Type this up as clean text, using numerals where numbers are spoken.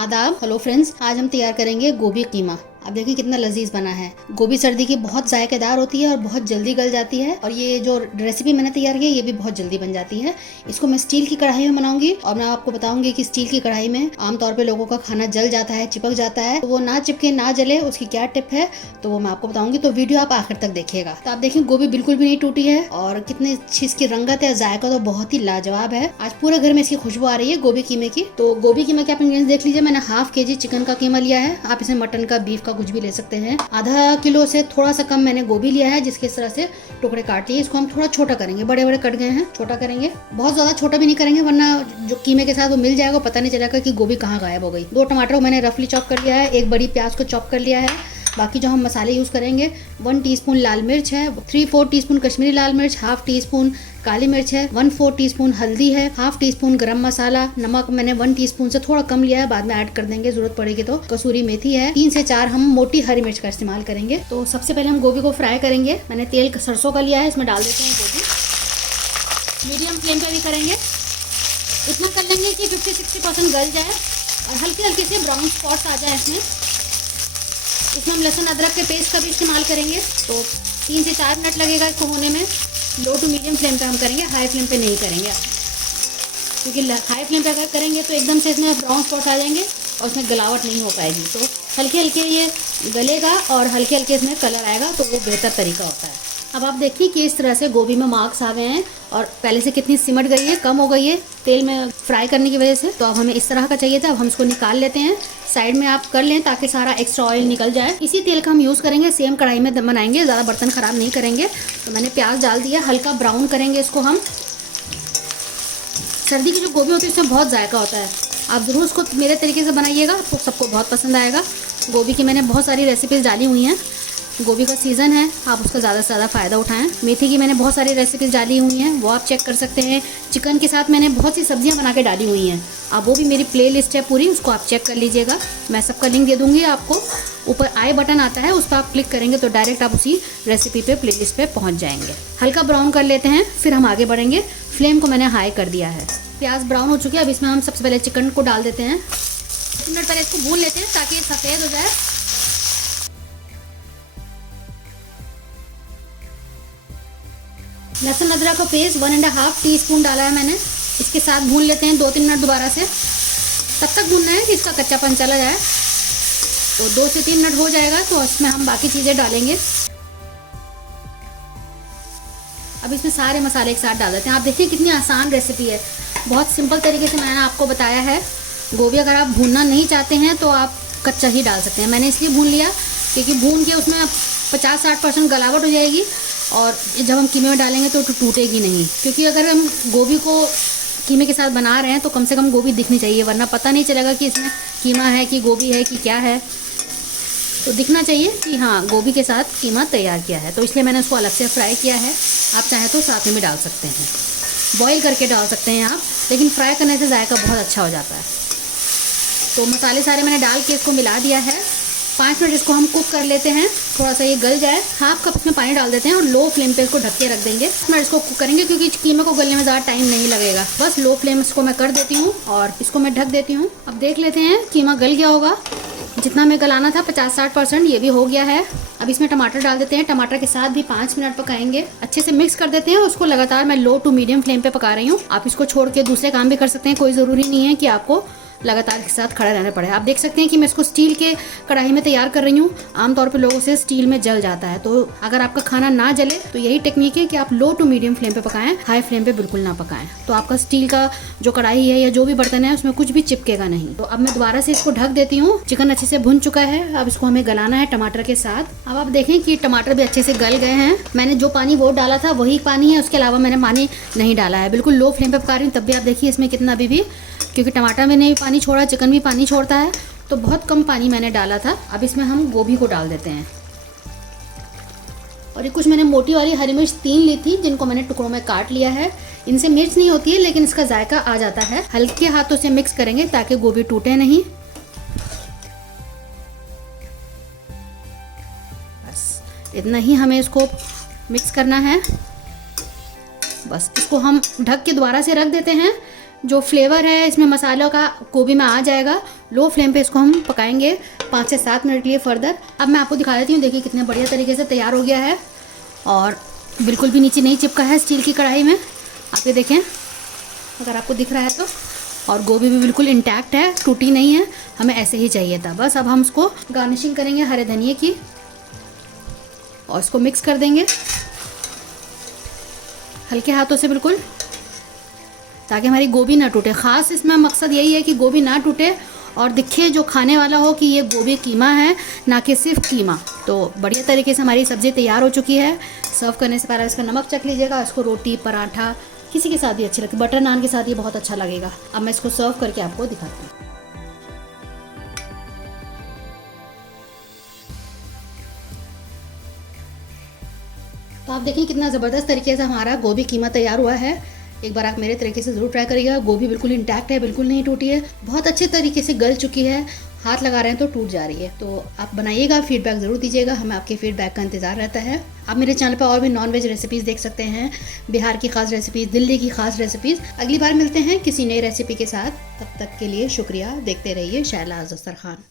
आदाब। Hello friends, आज हम तैयार करेंगे गोभी कीमा। आप देखिए कितना लजीज बना है। गोभी सर्दी की बहुत जायकेदार होती है और बहुत जल्दी गल जाती है। और ये जो रेसिपी मैंने तैयार की है ये भी बहुत जल्दी बन जाती है। इसको मैं स्टील की कढ़ाई में बनाऊंगी और मैं आपको बताऊंगी कि स्टील की कढ़ाई में आमतौर पे लोगों का खाना जल जाता है, चिपक जाता है। तो वो ना चिपके ना जले उसकी क्या टिप है तो वो मैं आपको बताऊंगी। तो वीडियो आप आखिर तक देखिएगा। तो आप देखिए गोभी बिल्कुल भी नहीं टूटी है और कितनी अच्छी इसकी रंगत है, जायका तो बहुत ही लाजवाब है। आज पूरे घर में इसकी खुशबू आ रही है गोभी कीमे की। तो गोभी कीमा के आप इंग्रेडिएंट्स देख लीजिए। मैंने हाफ केजी चिकन का कीमा लिया है। आप इसमें मटन का, बीफ का कुछ भी ले सकते हैं। आधा किलो से थोड़ा सा कम मैंने गोभी लिया है, जिसके इस तरह से टुकड़े काट लिए। इसको हम थोड़ा छोटा करेंगे, बड़े बड़े कट गए हैं, छोटा करेंगे। बहुत ज्यादा छोटा भी नहीं करेंगे वरना जो कीमे के साथ वो मिल जाएगा, पता नहीं चलेगा कि गोभी कहाँ गायब हो गई। 2 टमाटर को मैंने रफली चॉप कर लिया है। 1 बड़ी प्याज को चॉप कर लिया है। बाकी जो हम मसाले यूज़ करेंगे 1 टीस्पून लाल मिर्च है, 3/4 टीस्पून कश्मीरी लाल मिर्च, हाफ टीस्पून काली मिर्च है, 1/4 टीस्पून हल्दी है, हाफ टीस्पून गरम मसाला, नमक मैंने 1 टीस्पून से थोड़ा कम लिया है, बाद में ऐड कर देंगे जरूरत पड़ेगी तो। कसूरी मेथी है, 3 से 4 हम मोटी हरी मिर्च का इस्तेमाल करेंगे। तो सबसे पहले हम गोभी को फ्राई करेंगे। मैंने तेल सरसों का लिया है, इसमें डाल देते हैं गोभी। मीडियम फ्लेम पे भी करेंगे। इतना कर लेंगे कि 50-60% गल जाए और हल्के हल्के से ब्राउन स्पॉट्स आ जाए इसमें हम लहसुन अदरक के पेस्ट का भी इस्तेमाल करेंगे। तो 3 से 4 मिनट लगेगा इसको होने में। लो टू मीडियम फ्लेम पे हम करेंगे, हाई फ्लेम पे नहीं करेंगे, क्योंकि हाई फ्लेम पे अगर करेंगे तो एकदम से इसमें ब्राउन स्पॉट आ जाएंगे और उसमें गलावट नहीं हो पाएगी। तो हल्के हल्के ये गलेगा और हल्के हल्के इसमें कलर आएगा, तो वो बेहतर तरीका होता है। अब आप देखिए कि इस तरह से गोभी में मार्क्स आ गए हैं और पहले से कितनी सिमट गई है, कम हो गई है तेल में फ्राई करने की वजह से। तो अब हमें इस तरह का चाहिए था। अब हम इसको निकाल लेते हैं। साइड में आप कर लें ताकि सारा एक्स्ट्रा ऑयल निकल जाए। इसी तेल का हम यूज़ करेंगे, सेम कढ़ाई में बनाएंगे, ज़्यादा बर्तन ख़राब नहीं करेंगे। तो मैंने प्याज डाल दिया, हल्का ब्राउन करेंगे इसको हम। सर्दी की जो गोभी होती है उसमें बहुत जायका होता है। आप ज़रूर उसको मेरे तरीके से बनाइएगा, आपको सबको बहुत पसंद आएगा। गोभी की मैंने बहुत सारी रेसिपीज़ डाली हुई हैं। गोभी का सीज़न है, आप उसका ज़्यादा से ज़्यादा फ़ायदा उठाएं। मेथी की मैंने बहुत सारी रेसिपीज़ डाली हुई हैं, वो आप चेक कर सकते हैं। चिकन के साथ मैंने बहुत सी सब्जियां बना के डाली हुई हैं। अब वो भी मेरी प्लेलिस्ट है पूरी, उसको आप चेक कर लीजिएगा। मैं सबका लिंक दे दूँगी आपको। ऊपर आई बटन आता है, उस पर आप क्लिक करेंगे तो डायरेक्ट आप उसी रेसिपी पे, प्लेलिस्ट पे पहुँच जाएंगे। हल्का ब्राउन कर लेते हैं, फिर हम आगे बढ़ेंगे। फ्लेम को मैंने हाई कर दिया है। प्याज ब्राउन हो चुके हैं। अब इसमें हम सबसे पहले चिकन को डाल देते हैं। 1 मिनट पहले इसको भून लेते हैं ताकि ये सफ़ेद हो जाए। लहसुन अदरक का पेस्ट 1.5 टीस्पून डाला है मैंने। इसके साथ भून लेते हैं 2-3 मिनट दोबारा से। तब तक भूनना है कि इसका कच्चापन चला जाए। तो 2 से 3 मिनट हो जाएगा तो इसमें हम बाकी चीज़ें डालेंगे। अब इसमें सारे मसाले एक साथ डाल देते हैं। आप देखिए कितनी आसान रेसिपी है, बहुत सिंपल तरीके से मैंने आपको बताया है। गोभी अगर आप भूनना नहीं चाहते हैं तो आप कच्चा ही डाल सकते हैं। मैंने इसलिए भून लिया क्योंकि भून के उसमें 50-60% गलावट हो जाएगी और जब हम कीमे में डालेंगे तो टूटेगी नहीं। क्योंकि अगर हम गोभी को कीमे के साथ बना रहे हैं तो कम से कम गोभी दिखनी चाहिए, वरना पता नहीं चलेगा कि इसमें कीमा है कि गोभी है कि क्या है। तो दिखना चाहिए कि हाँ गोभी के साथ कीमा तैयार किया है। तो इसलिए मैंने उसको अलग से फ्राई किया है। आप चाहें तो साथ में भी डाल सकते हैं, बॉईल करके डाल सकते हैं आप, लेकिन फ्राई करने से जायका बहुत अच्छा हो जाता है। तो मसाले सारे मैंने डाल के इसको मिला दिया है। 5 मिनट इसको हम कुक कर लेते हैं। थोड़ा सा ये गल जाए, हाफ कप इसमें पानी डाल देते हैं और लो फ्लेम पे इसको ढक के रख देंगे। 5 मिनट इसको कुक करेंगे क्योंकि कीमे को गलने में ज़्यादा टाइम नहीं लगेगा। बस लो फ्लेम इसको मैं कर देती हूँ और इसको मैं ढक देती हूँ। अब देख लेते हैं कीमा गल गया होगा। जितना हमें गलाना था 50-60% ये भी हो गया है। अब इसमें टमाटर डाल देते हैं। टमाटर के साथ भी 5 मिनट पकाएंगे। अच्छे से मिक्स कर देते हैं। उसको लगातार मैं लो टू मीडियम फ्लेम पे पका रही हूँ। आप इसको छोड़ के दूसरे काम भी कर सकते हैं, कोई ज़रूरी नहीं है कि आपको लगातार के साथ खड़ा रहना पड़े। आप देख सकते हैं कि मैं इसको स्टील के कढ़ाई में तैयार कर रही हूँ। आमतौर पे लोगों से स्टील में जल जाता है, तो अगर आपका खाना ना जले तो यही टेक्निक है कि आप लो टू मीडियम फ्लेम पे पकाएं, हाई फ्लेम पे बिल्कुल ना पकाएं। तो आपका स्टील का जो कढ़ाई है या जो भी बर्तन है उसमें कुछ भी चिपकेगा नहीं। तो अब मैं दोबारा से इसको ढक देती हूँ। चिकन अच्छे से भुन चुका है। अब इसको हमें गलाना है टमाटर के साथ। अब आप देखें कि टमाटर भी अच्छे से गल गए हैं। मैंने जो पानी वो डाला था वही पानी है, उसके अलावा मैंने पानी नहीं डाला है। बिल्कुल लो फ्लेम पे पका रही हूँ। तब भी आप देखिए इसमें कितना अभी भी, क्योंकि टमाटर मैंने भी पानी छोड़ा, चिकन भी पानी छोड़ता है, तो बहुत कम पानी मैंने डाला था। अब इसमें हम गोभी को डाल देते हैं। और ये कुछ मैंने मोटी वाली हरी मिर्च 3 ली थी, जिनको मैंने टुकड़ों में काट लिया है। इनसे मिर्च नहीं होती है लेकिन इसका जायका आ जाता है। हल्के हाथों से मिक्स करेंगे ताकि गोभी टूटे नहीं। बस इतना ही हमें इसको मिक्स करना है। बस इसको हम ढक के दोबारा से रख देते हैं। जो फ्लेवर है इसमें मसालों का गोभी में आ जाएगा। लो फ्लेम पे इसको हम पकाएंगे 5 से 7 मिनट के लिए फर्दर। अब मैं आपको दिखा देती हूँ, देखिए कितने बढ़िया तरीके से तैयार हो गया है और बिल्कुल भी नीचे नहीं चिपका है स्टील की कढ़ाई में। आप ये देखें अगर आपको दिख रहा है तो, और गोभी भी बिल्कुल इंटैक्ट है, टूटी नहीं है, हमें ऐसे ही चाहिए था बस। अब हम इसको गार्निशिंग करेंगे हरे धनिए की और इसको मिक्स कर देंगे हल्के हाथों से बिल्कुल, ताकि हमारी गोभी ना टूटे। ख़ास इसमें मकसद यही है कि गोभी ना टूटे और दिखे जो खाने वाला हो कि ये गोभी कीमा है, ना कि सिर्फ कीमा। तो बढ़िया तरीके से हमारी सब्ज़ी तैयार हो चुकी है। सर्व करने से पहले इसका नमक चख लीजिएगा। इसको रोटी, पराठा किसी के साथ भी अच्छी लगती है, बटर नान के साथ ये बहुत अच्छा लगेगा। अब मैं इसको सर्व करके आपको दिखाती हूँ। तो आप देखिए कितना ज़बरदस्त तरीके से हमारा गोभी कीमा तैयार हुआ है। एक बार आप मेरे तरीके से ज़रूर ट्राई करिएगा। गोभी बिल्कुल इंटैक्ट है, बिल्कुल नहीं टूटी है, बहुत अच्छे तरीके से गल चुकी है। हाथ लगा रहे हैं तो टूट जा रही है। तो आप बनाइएगा, फीडबैक ज़रूर दीजिएगा, हमें आपके फीडबैक का इंतज़ार रहता है। आप मेरे चैनल पर और भी नॉन-वेज रेसिपीज़ देख सकते हैं, बिहार की खास रेसिपीज़, दिल्ली की खास रेसिपीज़। अगली बार मिलते हैं किसी नई रेसिपी के साथ, तब तक के लिए शुक्रिया। देखते रहिए शैला दस्तरखान।